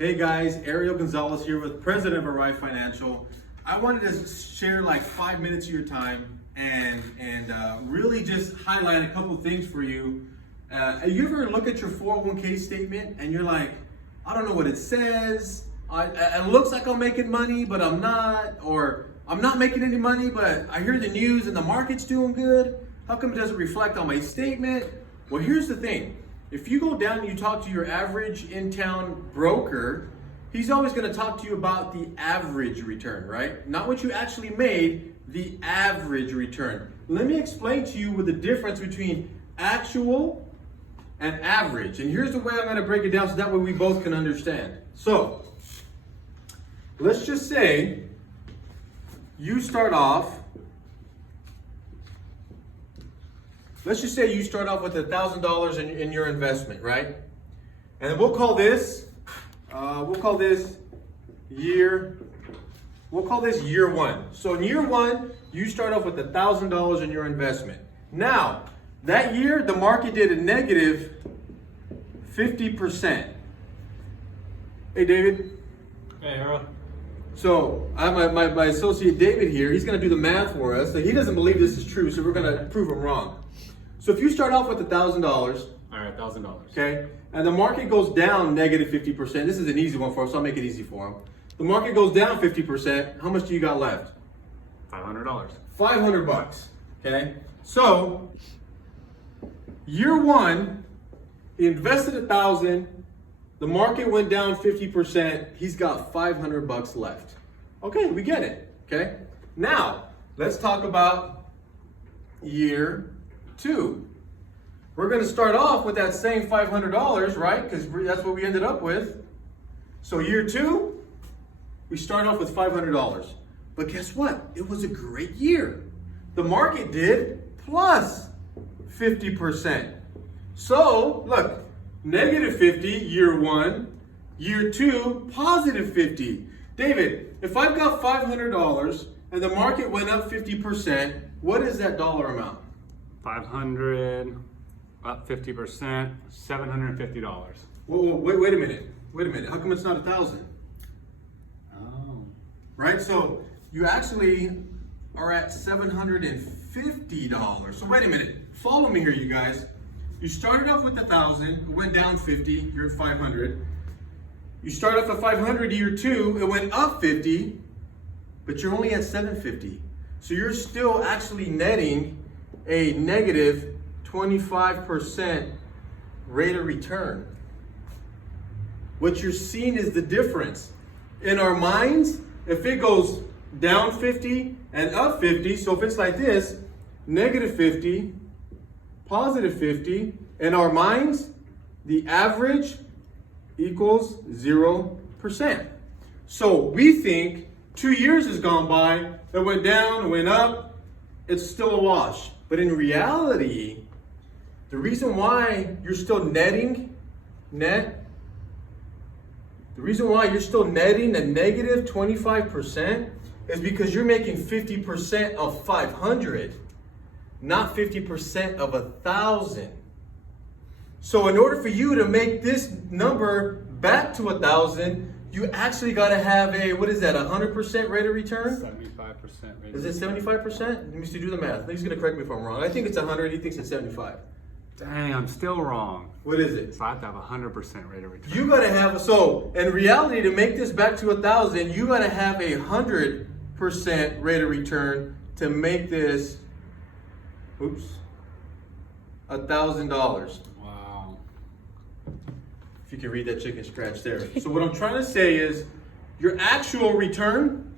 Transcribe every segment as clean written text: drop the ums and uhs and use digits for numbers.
Hey guys, Ariel Gonzalez here with President of Arrive Financial. I wanted to share like 5 minutes of your time and really just highlight a couple of things for you. You ever look at your 401k statement and you're like, I don't know what it says. It looks like I'm making money, but I'm not. Or I'm not making any money, but I hear the news and the market's doing good. How come it doesn't reflect on my statement? Well, here's the thing. If you go down and you talk to your average in-town broker, he's always going to talk to you about the average return, right? Not what you actually made, the average return. Let me explain to you what the difference between actual and average. And here's the way I'm going to break it down so that way we both can understand. So, let's just say you start off Let's just say you start off with $1,000 in your investment, right? And we'll call this year one. So in year one, you start off with $1,000 in your investment. Now, that year, the market did a negative 50%. Hey, David. Hey, Harold. So I have my associate David here. He's going to do the math for us. So he doesn't believe this is true, so we're going to prove him wrong. So if you start off with $1,000, All right, $1,000. okay, and the market goes down negative 50%. This is an easy one for him, so I'll make it easy for him. The market goes down 50%. How much do you got left? $500. $500. Okay. So year one, he invested $1,000. The market went down 50%. He's got $500 left. Okay, we get it. Okay. Now let's talk about year two. We're going to start off with that same $500, right? Because that's what we ended up with. So year two, we start off with $500. But guess what? It was a great year. The market did plus 50%. So look, negative 50 year one, year two, positive 50. David, if I've got $500 and the market went up 50%, what is that dollar amount? 500 up 50%, $750. Wait a minute. How come it's not 1,000? Oh. Right? So you actually are at $750. So wait a minute. Follow me here, you guys. You started off with 1,000, it went down 50, you're at 500. You start off at 500 year two, it went up 50, but you're only at 750. So you're still actually netting a negative 25% rate of return. What you're seeing is the difference. In our minds, if it goes down 50 and up 50, so if it's like this, negative 50, positive 50, in our minds, the average equals 0%. So we think 2 years has gone by, it went down, it went up, it's still a wash. But in reality, the reason why you're still netting a negative 25% is because you're making 50% of 500, not 50% of 1,000. So in order for you to make this number back to 1,000, you actually got to have a, 100% rate of return? 75% rate. Is it 75%? Let me see, do the math. He's going to correct me if I'm wrong. I think it's 100. He thinks it's 75. Dang, I'm still wrong. What is it? So I have to have 100% rate of return. You got to have, so in reality, to make this back to 1,000, you got to have 100% rate of return to make this, $1,000. Wow. If you can read that chicken scratch there. So what I'm trying to say is your actual return,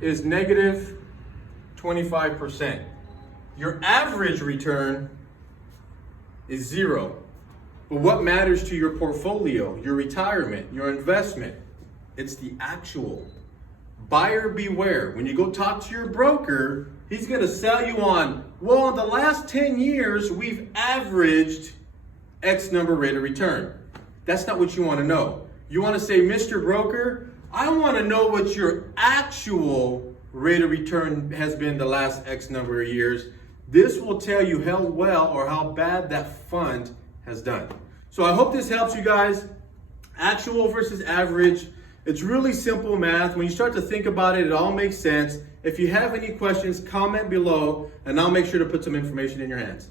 is negative 25%. Your average return is 0. But what matters to your portfolio, your retirement, your investment? It's the actual. Buyer beware. When you go talk to your broker, he's going to sell you on, well, in the last 10 years, we've averaged X number rate of return. That's not what you want to know. You want to say, Mr. Broker, I want to know what your actual rate of return has been the last X number of years. This will tell you how well or how bad that fund has done. So I hope this helps you guys. Actual versus average. It's really simple math. When you start to think about it, it all makes sense. If you have any questions, comment below, and I'll make sure to put some information in your hands.